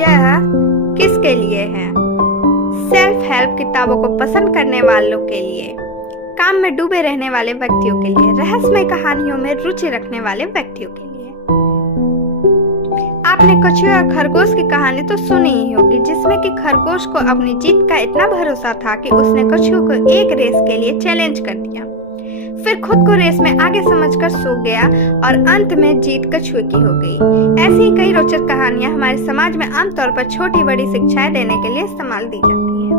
यह किसके लिए है? सेल्फ हेल्प किताबों को पसंद करने वालों के लिए, काम में डूबे रहने वाले व्यक्तियों के लिए, रहस्यमय कहानियों में रुचि रखने वाले व्यक्तियों के लिए। आपने कछुए और खरगोश की कहानी तो सुनी ही होगी, जिसमें कि खरगोश को अपनी जीत का इतना भरोसा था कि उसने कछुए को एक रेस के लिए चैलेंज कर दिया, फिर खुद को रेस में आगे समझकर सो गया और अंत में जीत कछुए की हो गई। ऐसी ही कई रोचक कहानियां हमारे समाज में आमतौर पर छोटी बड़ी शिक्षाएं देने के लिए इस्तेमाल दी जाती हैं।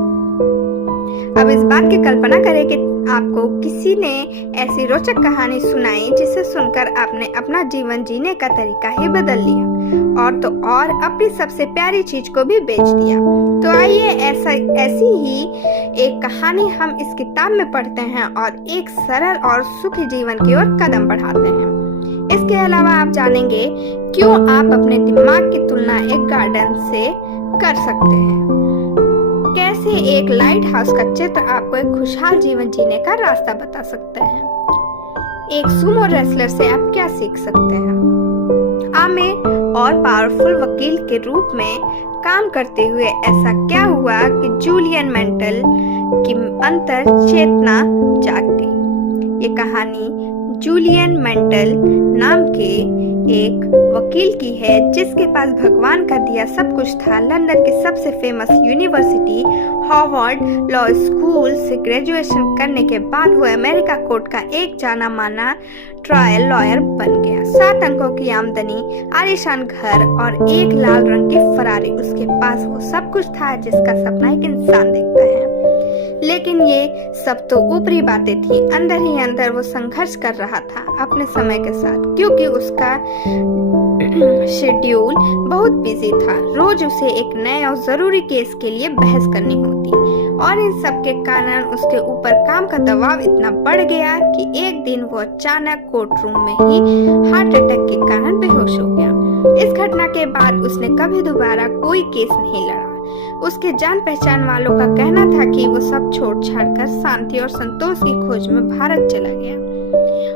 अब इस बात की कल्पना करें कि आपको किसी ने ऐसी रोचक कहानी सुनाई जिसे सुनकर आपने अपना जीवन जीने का तरीका ही बदल लिया और अपनी सबसे प्यारी चीज को भी बेच दिया। तो आइए ऐसी ही एक कहानी हम इस किताब में पढ़ते हैं और एक सरल और सुखी जीवन की ओर कदम बढ़ाते हैं। इसके अलावा आप जानेंगे क्यों आप अपने दिमाग की तुलना एक गार्डन से कर सकते हैं, कैसे एक लाइट हाउस का चित्र आपको एक खुशहाल जीवन जीने का रास्ता बता सकता है, एक सुमो रेसलर से आप क्या सीख सकते हैं, आमे और पावरफुल वकील के रूप में काम करते हुए ऐसा क्या हुआ कि जूलियन मेंटल की अंतर चेतना जाग गई। ये कहानी जूलियन मेंटल नाम के एक वकील की है जिसके पास भगवान का दिया सब कुछ था। लंदन की सबसे famous university Harvard law school से ग्रेजुएशन करने के बाद वो अमेरिका कोर्ट का एक जाना माना ट्रायल लॉयर बन गया। 7 अंकों की आमदनी, आलीशान घर और एक लाल रंग की फरारी, उसके पास वो सब कुछ था जिसका सपना एक इंसान देखता है। लेकिन ये सब तो ऊपरी बातें थी, अंदर ही अंदर वो संघर्ष कर रहा था अपने समय के साथ, क्योंकि उसका शेड्यूल बहुत बिजी था। रोज उसे एक नए और जरूरी केस के लिए बहस करनी होती और इन सब के कारण उसके ऊपर काम का दबाव इतना बढ़ गया कि एक दिन वो अचानक कोर्ट रूम में ही हार्ट अटैक के कारण बेहोश हो गया। इस घटना के बाद उसने कभी दोबारा कोई केस नहीं लड़ा। उसके जान पहचान वालों का कहना था कि वो सब छोड़ छाड़कर शांति और संतोष की खोज में भारत चला गया,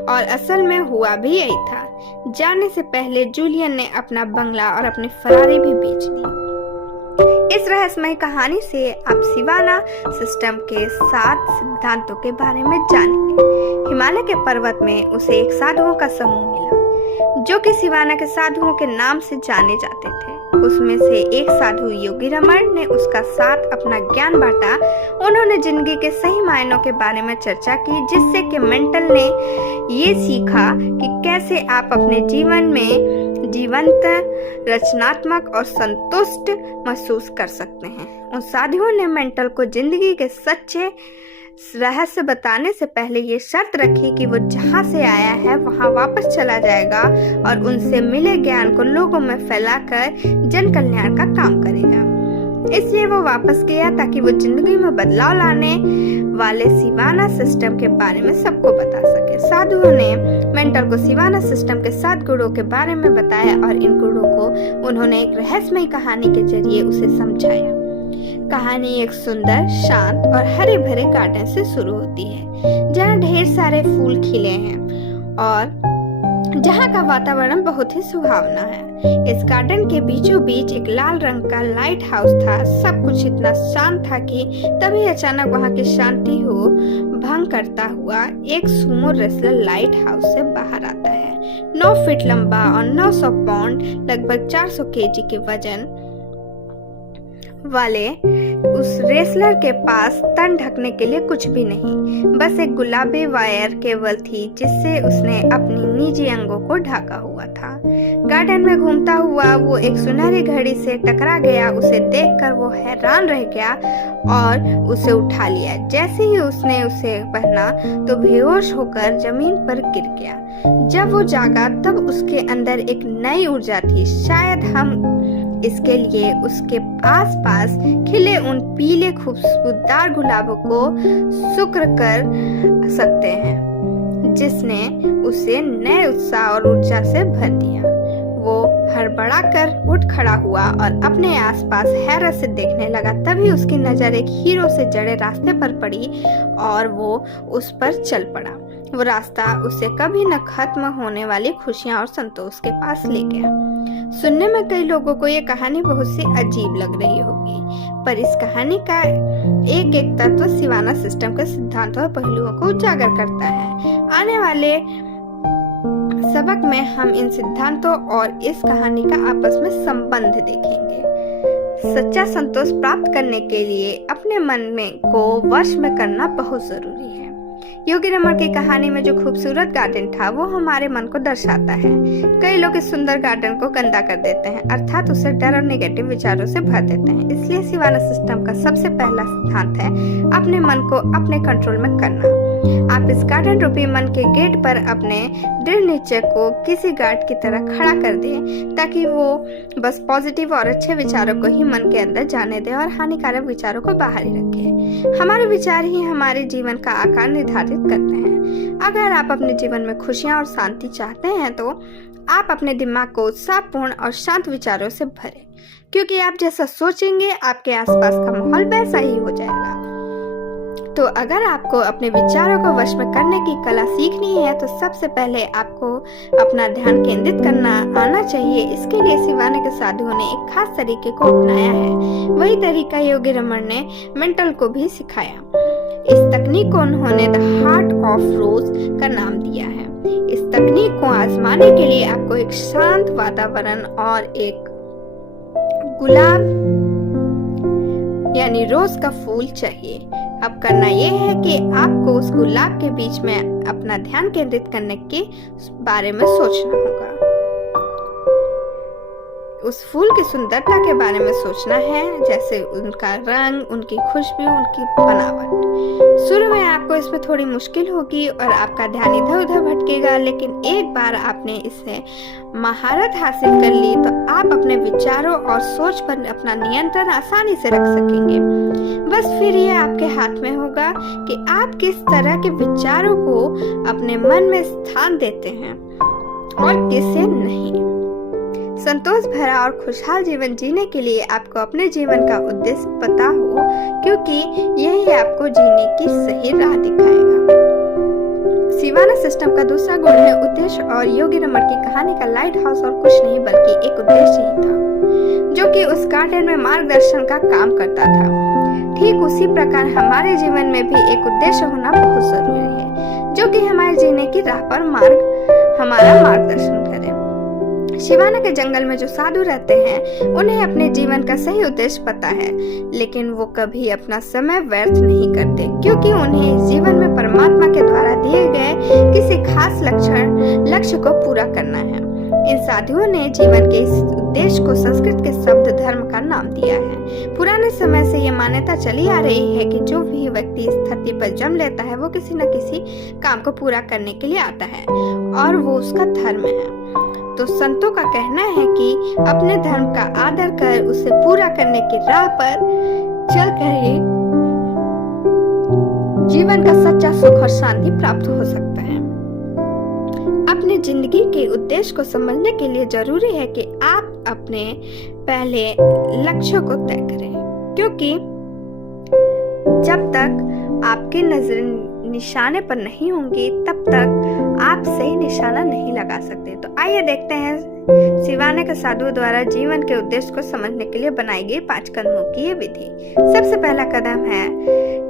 और असल में हुआ भी यही था। जाने से पहले जूलियन ने अपना बंगला और अपनी फरारी भी बेच दी। इस रहस्यमय कहानी से आप सिवाना सिस्टम के 7 सिद्धांतों के बारे में जानेंगे। हिमालय के पर्वत में उसे एक साधुओं का समूह मिला जो कि सिवाना के साधुओं के नाम से जाने जाते थे। उसमें से एक साधु योगी रमन ने उसका साथ अपना ज्ञान बांटा। उन्होंने जिंदगी के सही मायनों के बारे में चर्चा की, जिससे कि मेंटल ने ये सीखा कि कैसे आप अपने जीवन में जीवंत, रचनात्मक और संतुष्ट महसूस कर सकते हैं। उन साधुओं ने मेंटल को जिंदगी के सच्चे रहस्य बताने से पहले ये शर्त रखी कि वो जहाँ से आया है वहाँ वापस चला जाएगा और उनसे मिले ज्ञान को लोगों में फैलाकर जन कल्याण का काम करेगा। इसलिए वो वापस गया ताकि वो जिंदगी में बदलाव लाने वाले सिवाना सिस्टम के बारे में सबको बता सके। साधुओं ने मेंटल को सिवाना सिस्टम के 7 गुणों के बारे में बताया और इन गुणों को उन्होंने एक रहस्यमय कहानी के जरिए उसे समझाया। कहानी एक सुंदर, शांत और हरे भरे गार्डन से शुरू होती है जहाँ ढेर सारे फूल खिले हैं और जहाँ का वातावरण बहुत ही सुहावना है। इस गार्डन के बीचों बीच एक लाल रंग का लाइट हाउस था। सब कुछ इतना शांत था कि तभी अचानक वहाँ की शांति को भंग करता हुआ एक सुमो रेसलर लाइट हाउस से बाहर आता है। 9 फीट लंबा और 900 पाउंड लगभग 400 केजी के वजन वाले उस रेसलर के पास तन ढकने के लिए कुछ भी नहीं, बस एक गुलाबी वायर केबल थी जिससे उसने अपनी निजी अंगों को ढका हुआ था। गार्डन में घूमता हुआ वो एक सुनहरी घड़ी से टकरा गया। उसे देखकर वो हैरान रह गया और उसे उठा लिया। जैसे ही उसने उसे पहना तो बेहोश होकर जमीन पर गिर गया। जब वो जागा तब उसके अंदर एक नई ऊर्जा थी। शायद हम इसके लिए उसके आसपास खिले उन पीले खूबसूरत गुलाबों को शुक्र कर सकते हैं जिसने उसे नए उत्साह और ऊर्जा से भर दिया। वो हड़बड़ाकर उठ खड़ा हुआ और अपने आसपास हैरत से देखने लगा। तभी उसकी नजर एक हीरो से जड़े रास्ते पर पड़ी और वो उस पर चल पड़ा। वो रास्ता उसे कभी न खत्म होने वाली खुशियां और संतोष के पास ले गया। सुनने में कई लोगों को ये कहानी बहुत सी अजीब लग रही होगी, पर इस कहानी का एक एक तत्व सिवाना सिस्टम के सिद्धांतों और पहलुओं को उजागर करता है। आने वाले सबक में हम इन सिद्धांतों और इस कहानी का आपस में संबंध देखेंगे। सच्चा संतोष प्राप्त करने के लिए अपने मन में को वश में करना बहुत जरूरी है। योगी रमन की कहानी में जो खूबसूरत गार्डन था वो हमारे मन को दर्शाता है। कई लोग इस सुंदर गार्डन को गंदा कर देते हैं, अर्थात उसे डर और नेगेटिव विचारों से भर देते हैं। इसलिए सिवाना सिस्टम का सबसे पहला सिद्धांत है अपने मन को अपने कंट्रोल में करना। आप इस गार्डन रूपी मन के गेट पर अपने दृढ़ निश्चय को किसी गार्ड की तरह खड़ा कर दें, ताकि वो बस पॉजिटिव और अच्छे विचारों को ही मन के अंदर जाने दे और हानिकारक विचारों को बाहर ही रखे। हमारे विचार ही हमारे जीवन का आकार निर्धारित करते हैं। अगर आप अपने जीवन में खुशियां और शांति चाहते हैं तो आप अपने दिमाग को उत्साहपूर्ण और शांत विचारों से भरें, क्योंकि आप जैसा सोचेंगे आपके आसपास का माहौल वैसा ही हो जाएगा। तो अगर आपको अपने विचारों को वश में करने की कला सीखनी है तो सबसे पहले आपको अपना ध्यान केंद्रित करना आना चाहिए। इसके लिए सिवाने के साधुओं ने एक खास तरीके को अपनाया है। वही तरीका योगी रमन ने मेंटल को भी सिखाया। इस तकनीक को उन्होंने द हार्ट ऑफ रोज का नाम दिया है। इस तकनीक को आजमाने के लिए आपको एक शांत वातावरण और एक गुलाब यानी रोज का फूल चाहिए। अब करना यह है कि आपको उस गुलाब के बीच में अपना ध्यान केंद्रित करने के बारे में सोचना होगा। उस फूल की सुंदरता के बारे में सोचना है, जैसे उनका रंग, उनकी खुशबू, उनकी बनावट। शुरू में आपको इसमें थोड़ी मुश्किल होगी और आपका ध्यान इधर उधर भटकेगा, लेकिन एक बार आपने इससे महारत हासिल कर ली तो आप अपने विचारों और सोच पर अपना नियंत्रण आसानी से रख सकेंगे। बस फिर ये आपके हाथ में होगा कि आप किस तरह के विचारों को अपने मन में स्थान देते हैं और किसे नहीं। संतोष भरा और खुशहाल जीवन जीने के लिए आपको अपने जीवन का उद्देश्य पता हो, क्योंकि यही आपको जीने की सही राह दिखाएगा। सिवाना सिस्टम का दूसरा गुण है उद्देश्य, और योगी रमन की कहानी का लाइट हाउस और कुछ नहीं बल्कि एक उद्देश्य ही था, जो कि उस गार्डन में मार्गदर्शन का काम करता था। ठीक उसी प्रकार हमारे जीवन में भी एक उद्देश्य होना बहुत जरूरी है, जो कि हमारे जीने की राह पर हमारा मार्गदर्शन करे। शिवाना के जंगल में जो साधु रहते हैं उन्हें अपने जीवन का सही उद्देश्य पता है, लेकिन वो कभी अपना समय व्यर्थ नहीं करते, क्योंकि उन्हें इस जीवन में परमात्मा के द्वारा दिए गए किसी खास लक्ष्य को पूरा करना है। इन साधुओं ने जीवन के इस उद्देश्य को संस्कृत के शब्द धर्म का नाम दिया है। पुराने समय से ये मान्यता चली आ रही है कि जो भी व्यक्ति इस धरती पर जन्म लेता है वो किसी न किसी काम को पूरा करने के लिए आता है और वो उसका धर्म है। तो संतों का कहना है कि अपने धर्म का आदर कर उसे पूरा करने की राह पर चलकर ही जीवन का सच्चा सुख और शांति प्राप्त हो सकता है। अपनी जिंदगी के उद्देश्य को समझने के लिए जरूरी है कि आप अपने पहले लक्ष्य को तय करें, क्योंकि जब तक आपकी नजर निशाने पर नहीं होंगी तब तक आप सही निशाना नहीं लगा सकते। तो आइए देखते हैं सिवाने के साधु द्वारा जीवन के उद्देश्य को समझने के लिए बनाई गई 5 कदमों की ये विधि। सबसे पहला कदम है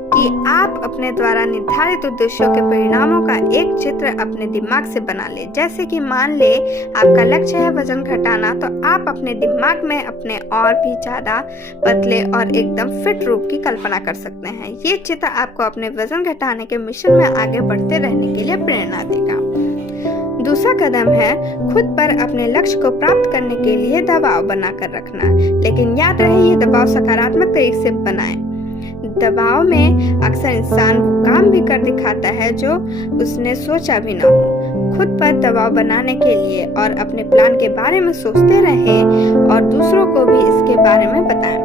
कि आप अपने द्वारा निर्धारित उद्देश्यों के परिणामों का एक चित्र अपने दिमाग से बना ले। जैसे कि मान ले आपका लक्ष्य है वजन घटाना, तो आप अपने दिमाग में अपने और भी ज्यादा पतले और एकदम फिट रूप की कल्पना कर सकते हैं। ये चित्र आपको अपने वजन घटाने के मिशन में आगे बढ़ते रहने के लिए प्रेरणा देगा। दूसरा कदम है खुद पर अपने लक्ष्य को प्राप्त करने के लिए दबाव बनाकर रखना, लेकिन याद रहे ये दबाव सकारात्मक तरीके से बनाएं। दबाव में अक्सर इंसान वो काम भी कर दिखाता है जो उसने सोचा भी ना हो। खुद पर दबाव बनाने के लिए और अपने प्लान के बारे में सोचते रहें और दूसरों को भी इसके बारे में बताएं।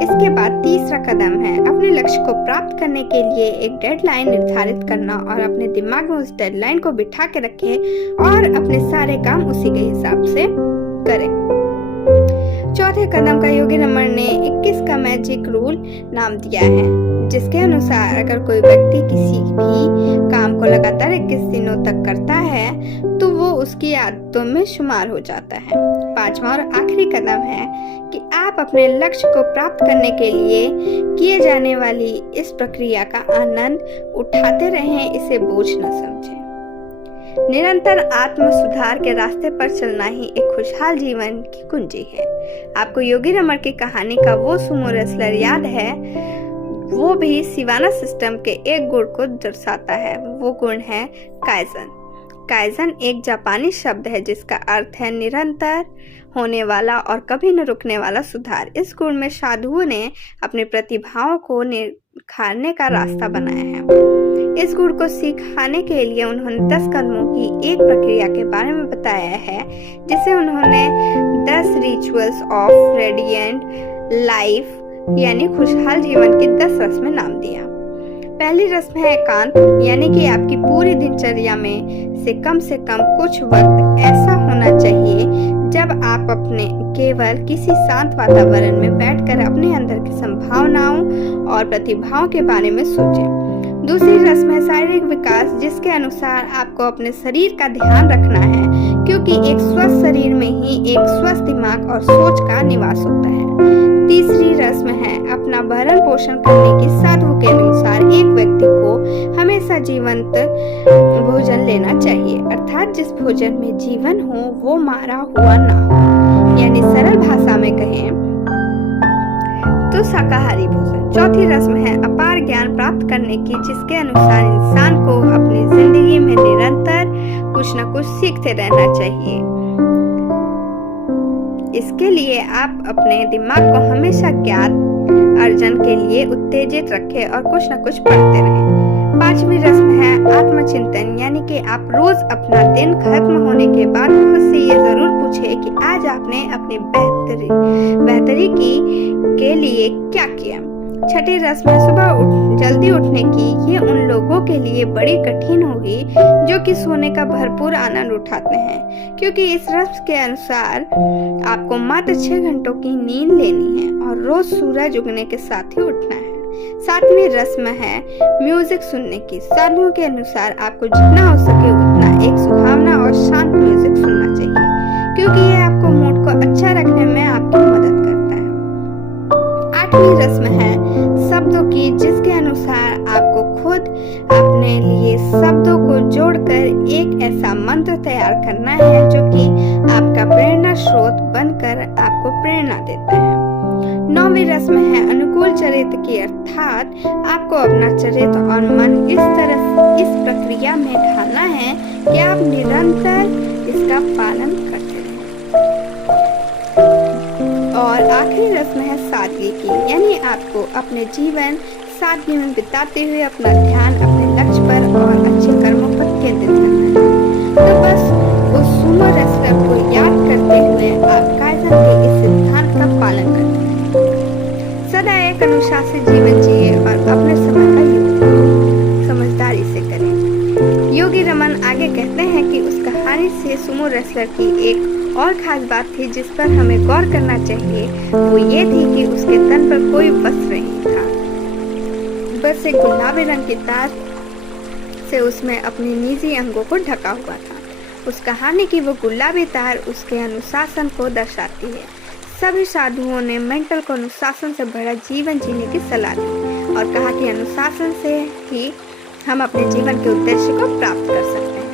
इसके बाद तीसरा कदम है अपने लक्ष्य को प्राप्त करने के लिए एक डेडलाइन निर्धारित करना और अपने दिमाग में उस डेडलाइन को बिठा के रखें और अपने सारे काम उसी के हिसाब से करें। चौथे कदम का योगी रमन ने 21 का मैजिक रूल नाम दिया है, जिसके अनुसार अगर कोई व्यक्ति किसी भी काम को लगातार 21 दिनों तक करता है तो वो उसकी आदतों में शुमार हो जाता है। 5वां और आखिरी कदम है कि आप अपने लक्ष्य को प्राप्त करने के लिए किए जाने वाली इस प्रक्रिया का आनंद उठाते रहें, इसे बोझ न समझें। निरंतर आत्म सुधार के रास्ते पर चलना ही एक खुशहाल जीवन की कुंजी है। आपको योगी रमन की कहानी का वो सुमो रेसलर याद है? वो भी शिवाना सिस्टम के एक गुण को दर्शाता है। वो गुण है काइजन। काइजन एक जापानी शब्द है जिसका अर्थ है निरंतर होने वाला और कभी न रुकने वाला सुधार। इस गुण में साधुओं ने अपनी प्रतिभाओं को निखारने का रास्ता बनाया है। इस गुण को सिखाने के लिए उन्होंने 10 कदमों की एक प्रक्रिया के बारे में बताया है, जिसे उन्होंने 10 रिचुअल्स ऑफ रेडिएंट लाइफ यानी खुशहाल जीवन की 10 रस्में नाम दिया। पहली रस्म है एकांत, यानी कि आपकी पूरी दिनचर्या में से कम कुछ वक्त ऐसा होना चाहिए जब आप अपने केवल किसी शांत वातावरण में बैठकर अपने अंदर की संभावनाओं और प्रतिभाओं के बारे में सोचें। दूसरी रस्म है शारीरिक विकास, जिसके अनुसार आपको अपने शरीर का ध्यान रखना है, क्योंकि एक स्वस्थ शरीर में ही एक स्वस्थ दिमाग और सोच का निवास होता है। तीसरी रस्म है अपना भरण पोषण करने की। साधु के अनुसार एक व्यक्ति को हमेशा जीवंत भोजन लेना चाहिए, अर्थात जिस भोजन में जीवन हो वो मारा हुआ ना हो, यानी सरल भाषा में कहें तो शाकाहारी भोजन। चौथी रस्म है अपार ज्ञान प्राप्त करने की, जिसके अनुसार इंसान को अपनी जिंदगी में निरंतर कुछ न कुछ सीखते रहना चाहिए। इसके लिए आप अपने दिमाग को हमेशा ज्ञान अर्जन के लिए उत्तेजित रखें और कुछ न कुछ पढ़ते रहें। 5वीं रस्म है आत्मचिंतन, यानी कि आप रोज अपना दिन खत्म होने के बाद खुद से ये जरूर पूछें कि आज आपने अपनी बेहतरी के लिए क्या किया। 6ठी रस्म है सुबह जल्दी उठने की। ये उन लोगों के लिए बड़ी कठिन होगी जो कि सोने का भरपूर आनंद उठाते हैं, क्योंकि इस रस्म के अनुसार आपको मात्र 6 घंटों की नींद लेनी है और रोज सूरज उगने के साथ ही उठना है। 7वीं रस्म है म्यूजिक सुनने की। साधुओं के अनुसार आपको जितना हो सके उतना एक सुहावना और शांत म्यूजिक सुनना चाहिए, क्योंकि ये आपको मूड को अच्छा रखने में आपकी मदद करता है। 8वीं रस्म है शब्दों की, जिसके अनुसार आपको खुद अपने लिए शब्दों को जोड़कर एक ऐसा मंत्र तैयार करना है जो कि आपका प्रेरणा स्रोत बनकर आपको प्रेरणा देता है। 9वीं रस्म है अनुकूल चरित्र की, अर्थात आपको अपना चरित्र और मन इस प्रक्रिया में ढालना है कि आप निरंतर इसका पालन करते रहें। और आखिरी रस्म है सादगी की, यानी आपको अपने जीवन सादगी में बिताते हुए अपना ध्यान अपने लक्ष्य पर और अच्छे कर्मों पर केंद्रित करना है। तो बस उस सुमो रेसलर को याद करते हुए आप काइजन के इस सिद्धांत का पालन करते हैं। सदा एक अनुशासित जीवन जिए और अपने समय का उपयोग समझदारी से करें। योगी रमन आगे कहते हैं कि उस कहानी से सुमो रेसलर की एक और खास बात थी जिस पर हमें गौर करना चाहिए, वो ये थी कि उसके तन पर कोई वस्त्र नहीं था, बस एक गुलाबी रंग की तार से उसमें अपने निजी अंगों को ढका हुआ था। उस कहानी की वो गुलाबी तार उसके अनुशासन को दर्शाती है। सभी साधुओं ने मेंटल को अनुशासन से भरा जीवन जीने की सलाह दी और कहा कि अनुशासन से ही हम अपने जीवन के उद्देश्य को प्राप्त कर सकते हैं।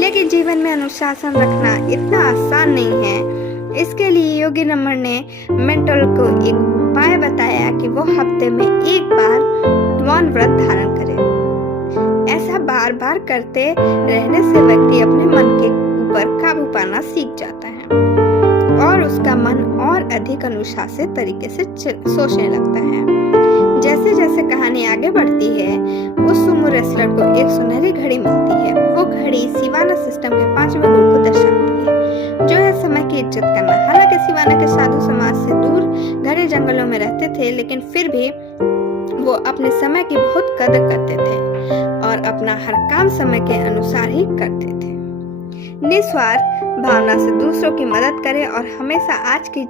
लेकिन जीवन में अनुशासन रखना इतना आसान नहीं है। इसके लिए योगी रमन ने मेंटल को एक उपाय बताया कि वो हफ्ते में एक बार मौन व्रत धारण करे। ऐसा बार बार करते रहने से व्यक्ति अपने मन के ऊपर काबू पाना सीख जाता है और उसका मन और अधिक अनुशासित तरीके से सोचने लगता है। जैसे जैसे कहानी आगे बढ़ती है, उस सुमो रेसलर को एक सुनहरी घड़ी मिलती है। वो घड़ी शिवाना सिस्टम के 5वें गुण को दर्शाती है, जो है समय की इज्जत करना। हालांकि शिवाना के साधु समाज से दूर घने जंगलों में रहते थे, लेकिन फिर भी वो अपने समय की बहुत कदर करते थे और अपना हर काम समय के अनुसार ही करते थे। निस्वार्थ भावना से दूसरों की मदद करें और हमेशा आज की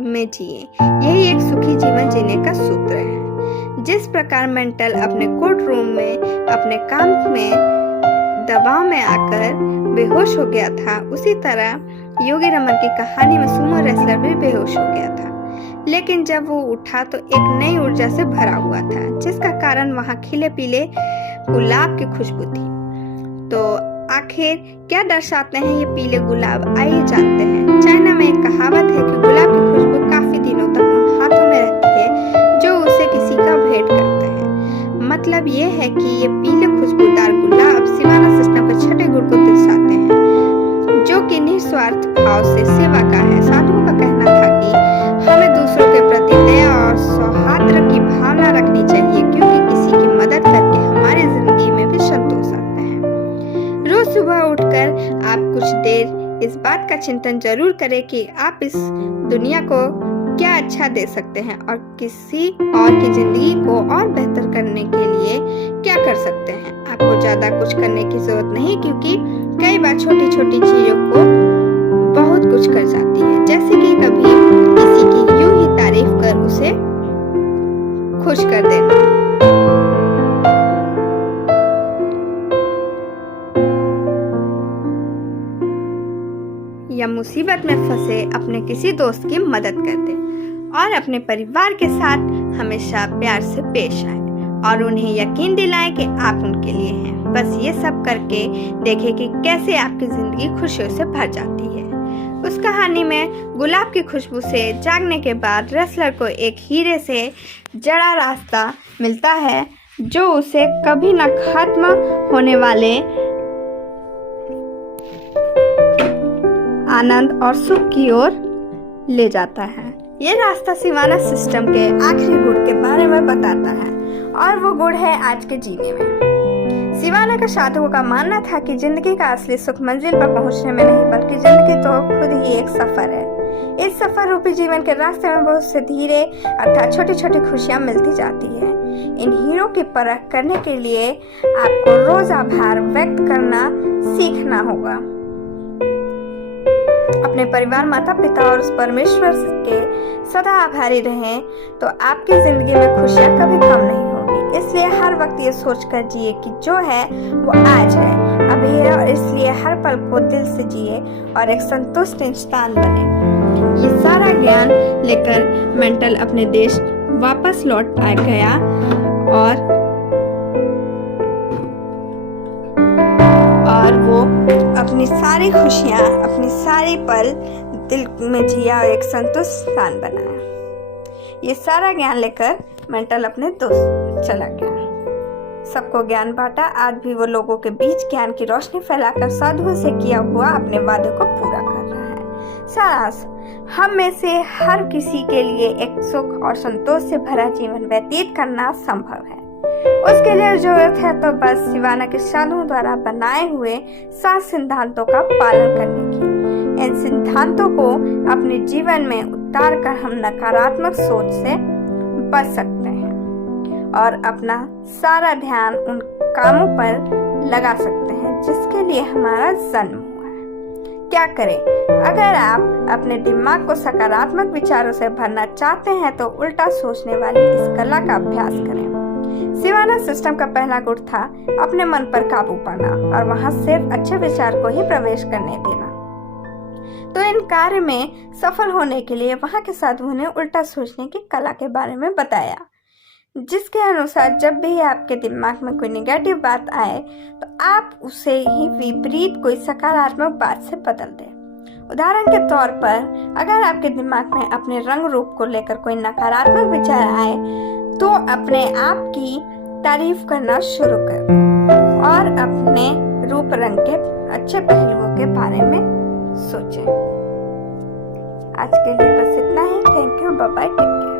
में जिए, यही एक सुखी जीवन जीने का सूत्र है। जिस प्रकार मेंटल अपने कोर्ट रूम में अपने काम में दबाव में आकर बेहोश हो गया था, उसी तरह योगी रमन की कहानी में सुमो रेसलर भी बेहोश हो गया था। लेकिन जब वो उठा तो एक नई ऊर्जा से भरा हुआ था, जिसका कारण वहां खिले पीले गुलाब की खुशबू थी। तो आखिर क्या दर्शाते हैं ये पीले गुलाब, आइए जानते हैं। चाइना में एक कहावत है कि गुलाब की खुशबू काफी दिनों तक उन हाथों में रहती है जो उसे किसी का भेंट करते हैं। मतलब ये है कि ये पीले खुशबूदार गुलाब सिवाना सिस्टम के छठे गुण को दर्शाते हैं, जो कि निस्वार्थ भाव से सेवा का है। साधुओं का कहना था कि हमें दूसरों के प्रति दया और सौहार्द की भावना रखनी चाहिए, क्योंकि किसी की मदद करके हमारी जिंदगी में भी संतोष आता है। रोज सुबह उठकर आप कुछ देर इस बात का चिंतन जरूर करें कि आप इस दुनिया को क्या अच्छा दे सकते हैं और किसी और की जिंदगी को और बेहतर करने के लिए क्या कर सकते हैं। आपको ज्यादा कुछ करने की जरूरत नहीं, क्योंकि कई बार छोटी छोटी चीजों को बहुत कुछ कर जाती है। जैसे कि कभी किसी की यूं ही तारीफ कर उसे खुश कर देना, या मुसीबत में फंसे अपने किसी दोस्त की मदद कर दे, और अपने परिवार के साथ हमेशा प्यार से पेश आए और उन्हें यकीन दिलाएं कि आप उनके लिए हैं। बस ये सब करके देखें कि कैसे आपकी जिंदगी खुशियों से भर जाती है। उस कहानी में गुलाब की खुशबू से जागने के बाद रेसलर को एक हीरे से जड़ा रास्ता मिलता है, जो उसे कभी न खत्म होने वाले आनंद और सुख की ओर ले जाता है। ये रास्ता सिवाना सिस्टम के आखिरी गुण के बारे में बताता है, और वो गुण है आज के जीने में। सिवाना का साधुओं का मानना था कि जिंदगी का असली सुख मंजिल पर पहुंचने में नहीं, बल्कि जिंदगी तो खुद ही एक सफर है। इस सफर रूपी जीवन के रास्ते में बहुत से धीरे अर्थात छोटी छोटी खुशियां मिलती जाती है। इन हीरों की परख करने के लिए आपको रोज आभार व्यक्त करना सीखना होगा। अपने परिवार, माता पिता और उस परमेश्वर के सदा आभारी रहें, तो आपकी जिंदगी में खुशियां कभी कम नहीं होगी। इसलिए हर वक्त ये सोचकर जिए कि जो है वो आज है, अभी है, और इसलिए हर पल को दिल से जिए और एक संतुष्ट इंसान बने। ये सारा ज्ञान लेकर मेंटल अपने देश वापस लौट आ गया और वो अपनी सारी खुशियां, अपनी सारी पल दिल में जिया और एक संतुष्ट इंसान बनाया। ये सारा ज्ञान लेकर मेंटल अपने दोस्त चला गया, सबको ज्ञान बांटा। आज भी वो लोगों के बीच ज्ञान की रोशनी फैलाकर साधुओं से किया हुआ अपने वादे को पूरा कर रहा है। सारांश, हम में से हर किसी के लिए एक सुख और संतोष से भरा जीवन व्यतीत करना संभव है। उसके लिए जरूरत है तो बस सिवाना के साधुओं द्वारा बनाए हुए 7 सिद्धांतों का पालन करने की। इन सिद्धांतों को अपने जीवन में उतार कर हम नकारात्मक सोच से बच सकते हैं और अपना सारा ध्यान उन कामों पर लगा सकते हैं जिसके लिए हमारा जन्म हुआ है। क्या करें? अगर आप अपने दिमाग को सकारात्मक विचारों से भरना चाहते हैं तो उल्टा सोचने वाली इस कला का अभ्यास करें। सिवाना सिस्टम का पहला गुण था अपने मन पर काबू पाना और वहां सिर्फ अच्छे विचार को ही प्रवेश करने देना। तो इन कार्य में सफल होने के लिए वहां के साधुओं ने उल्टा सोचने की कला के बारे में बताया, जिसके अनुसार जब भी आपके दिमाग में कोई नेगेटिव बात आए तो आप उसे ही विपरीत कोई सकारात्मक बात से बदल दें। उदाहरण के तौर पर अगर आपके दिमाग में अपने रंग रूप को लेकर कोई नकारात्मक विचार आए तो अपने आप की तारीफ करना शुरू कर दें और अपने रूप रंग के अच्छे पहलुओं के बारे में सोचें। आज के लिए बस इतना ही। Thank you, bye bye, take care.